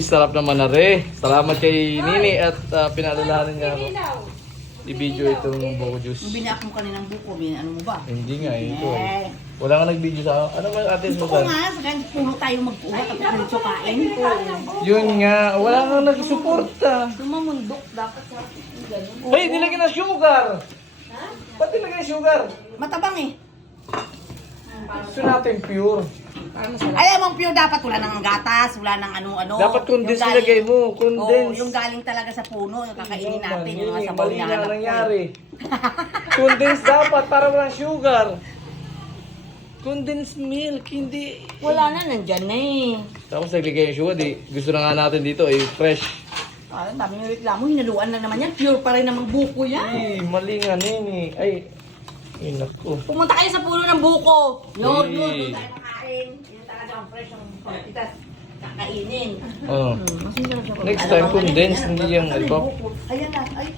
Sarap naman na re. Salamat kay Nini at pinaalalahanan niya ako. I-video itong buko juice. Binak mo kaninang buko, ano mo ba? Hindi nga eh. Ito eh. Wala nga nag-video sa akin. Ano ba ate Gusto ko nga, sa ganyan puno tayo mag-uha tapos ganito kain ko. Yun nga. Wala nga nag-suporta. Sumamundok dapat sa ganun. Ay, nilagyan ng sugar. Ba't nilagyan ng sugar? Matabang eh. Gusto natin pure. Alam mo, pure dapat wala nang gatas, wala nang ano-ano. Dapat condense nilagay mo. Condense. Oo, yung galing talaga sa puno, yung kakainin natin, yung mga sabaw Mali niya. nga nangyari. Condense dapat para walang sugar. Condensed milk, hindi. Wala na, nandyan na eh. Tapos naglagay yung sugar, di. Gusto na nga natin dito, eh, fresh. Ay, dami yung reklamo, hinaluan lang naman yan. Pure pa rin namang buko yan. Ay, mali nga, Nini. Ay, naku. Pumunta kayo sa puno ng buko. Yun, Hey. doon tayo makain. Yun talaga ang fresh ang quantitas. Kakainin. Oh. Mas masarap siya. Next time, Alam mo, condense, yan, hindi ang yung ano, iba. buko. Ayan na, ay.